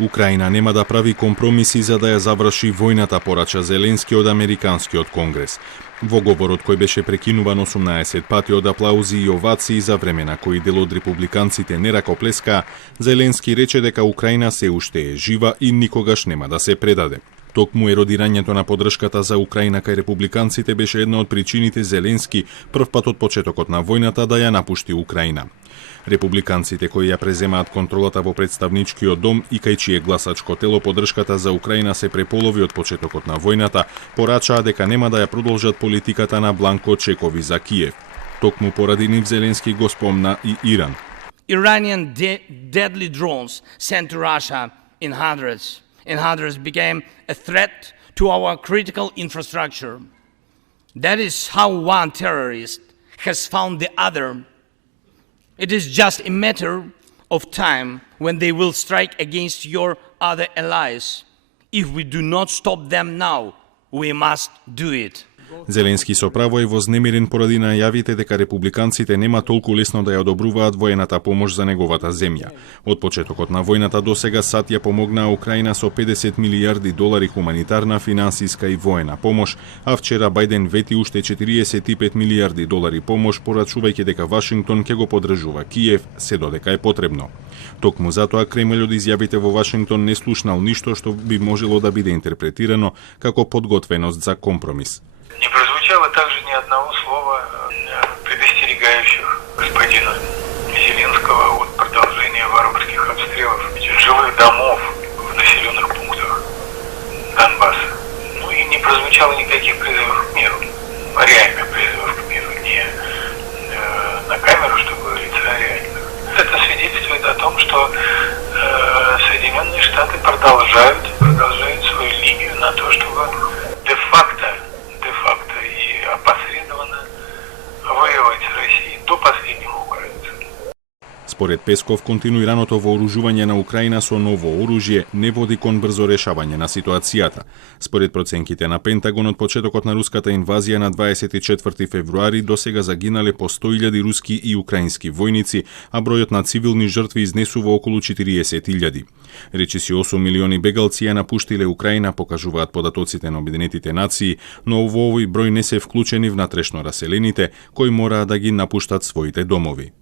Украина нема да прави компромиси за да ја заврши војната, порача Зеленски од Американскиот конгрес. Во говорот кој беше прекинуван 18 пати од аплаузи и овации за време на кои дел од републиканците не ракоплеска, Зеленски рече дека Украина се уште е жива и никогаш нема да се предаде. Токму еродирањето на поддршката за Украина кај републиканците беше една од причините Зеленски прв пат од почетокот на војната да ја напушти Украина. Републиканците кои ја преземаат контролата во представничкиот дом и кај чие гласачко тело поддршката за Украина се преполови од почетокот на војната, порачаа дека нема да ја продолжат политиката на бланко чекови за Киев. Токму поради нив Зеленски го спомна и Иран. Iranian deadly drones sent to Russia in hundreds became a threat to our critical infrastructure. That is how one terrorist has found the other. It is just a matter of time when they will strike against your other allies. If we do not stop them now, we must do it. Зеленски со право е вознемирен поради најавите дека републиканците нема толку лесно да ја одобруваат воената помош за неговата земја. Од почетокот на војната досега САД ја помогнаа Украина со 50 милијарди долари хуманитарна, финансиска и воена помош, а вчера Бајден вети уште 45 милијарди долари помош, порачувајќи дека Вашингтон ќе го поддржува Киев се додека е потребно. Токму затоа Кремљ од изјавите во Вашингтон не слушнал ништо што би можело да биде интерпретирано како подготвеност за компромис. Не прозвучало также ни одного слова, предостерегающих господина Зеленского от продолжения варварских обстрелов жилых домов в населенных пунктах Донбасса. Ну и не прозвучало никаких призывов к миру, реальных призывов к миру, не на камеру, что говорится, а реальных. Это свидетельствует о том, что Соединенные Штаты продолжают свою линию на то, чтобы де-факто и опосредованно воевать с Россией до последнего украинца. Според Песков, континуираното вооружување на Украина со ново оружје не води кон брзо решавање на ситуацијата. Според проценките на Пентагон, од почетокот на руската инвазија на 24 февруари досега загинале по 100.000 руски и украински војници, а бројот на цивилни жртви изнесува околу 40.000. Речиси 8 милиони бегалци ја напуштиле Украина, покажуваат податоците на Обединетите нации, но во овој број не се вклучени внатрешно раселените, кои мораа да ги напуштат своите домови.